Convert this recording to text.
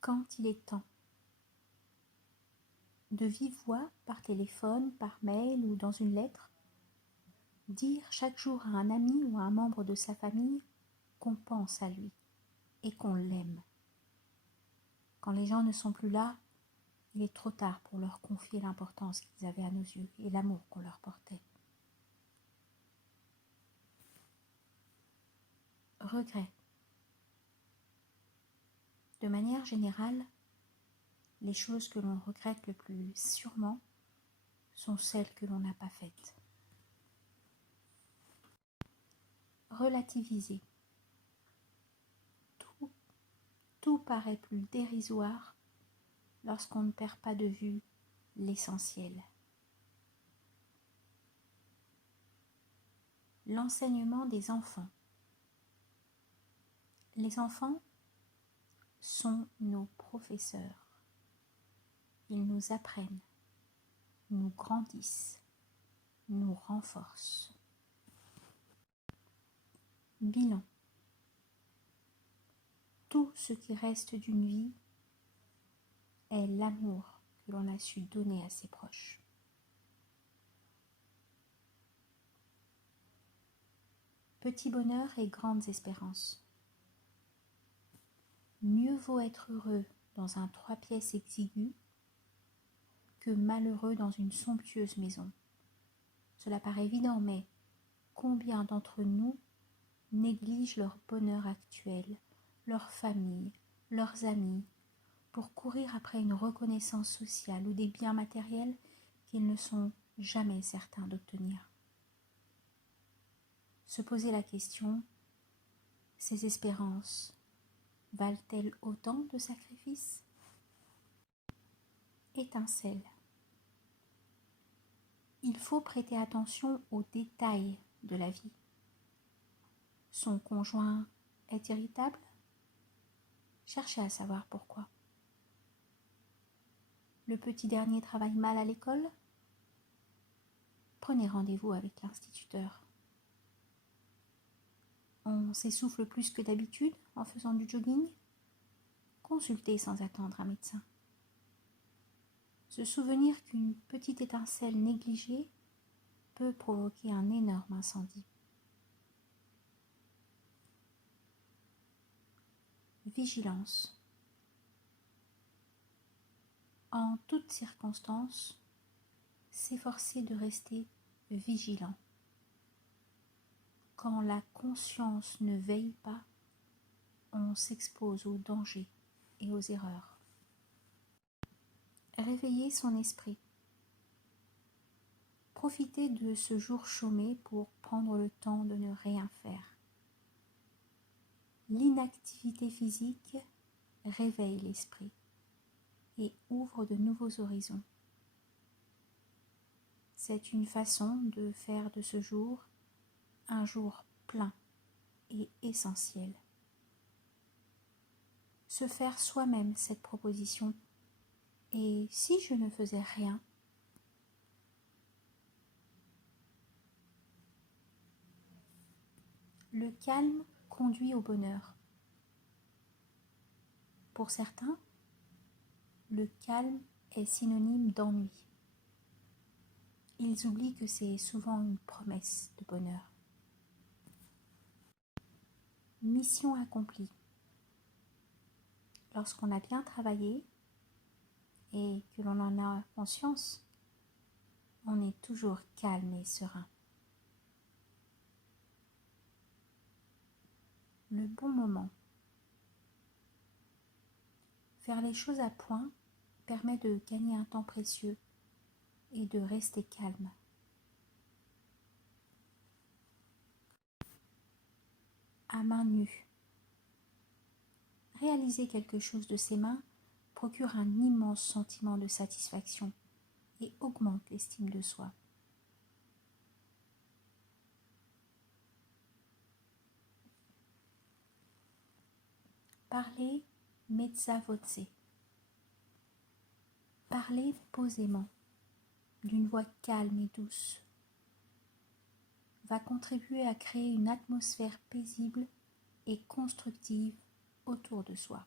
quand il est temps. De vive voix, par téléphone, par mail ou dans une lettre, dire chaque jour à un ami ou à un membre de sa famille qu'on pense à lui et qu'on l'aime. Quand les gens ne sont plus là, il est trop tard pour leur confier l'importance qu'ils avaient à nos yeux et l'amour qu'on leur portait. Regret. De manière générale, les choses que l'on regrette le plus sûrement sont celles que l'on n'a pas faites. Relativiser. Tout paraît plus dérisoire lorsqu'on ne perd pas de vue l'essentiel. L'enseignement des enfants. Les enfants sont nos professeurs. Ils nous apprennent, nous grandissent, nous renforcent. Bilan. Tout ce qui reste d'une vie est l'amour que l'on a su donner à ses proches. Petit bonheur et grandes espérances. Mieux vaut être heureux dans un 3 pièces exigu que malheureux dans une somptueuse maison. Cela paraît évident, mais combien d'entre nous négligent leur bonheur actuel, leur famille, leurs amis, pour courir après une reconnaissance sociale ou des biens matériels qu'ils ne sont jamais certains d'obtenir. Se poser la question, ces espérances valent-elles autant de sacrifices ? Étincelle. Il faut prêter attention aux détails de la vie. Son conjoint est irritable ? Cherchez à savoir pourquoi. Le petit dernier travaille mal à l'école ? Prenez rendez-vous avec l'instituteur. On s'essouffle plus que d'habitude en faisant du jogging ? Consultez sans attendre un médecin. Se souvenir qu'une petite étincelle négligée peut provoquer un énorme incendie. Vigilance. En toutes circonstances, s'efforcer de rester vigilant. Quand la conscience ne veille pas, on s'expose aux dangers et aux erreurs. Réveiller son esprit. Profitez de ce jour chômé pour prendre le temps de ne rien faire. L'inactivité physique réveille l'esprit et ouvre de nouveaux horizons. C'est une façon de faire de ce jour un jour plein et essentiel. Se faire soi-même cette proposition. Et si je ne faisais rien ? Le calme conduit au bonheur. Pour certains, le calme est synonyme d'ennui. Ils oublient que c'est souvent une promesse de bonheur. Mission accomplie. Lorsqu'on a bien travaillé et que l'on en a conscience, on est toujours calme et serein. Le bon moment. Faire les choses à point permet de gagner un temps précieux et de rester calme. À main nue. Réaliser quelque chose de ses mains procure un immense sentiment de satisfaction et augmente l'estime de soi. Parler mezza voce. Parler posément, d'une voix calme et douce, va contribuer à créer une atmosphère paisible et constructive autour de soi.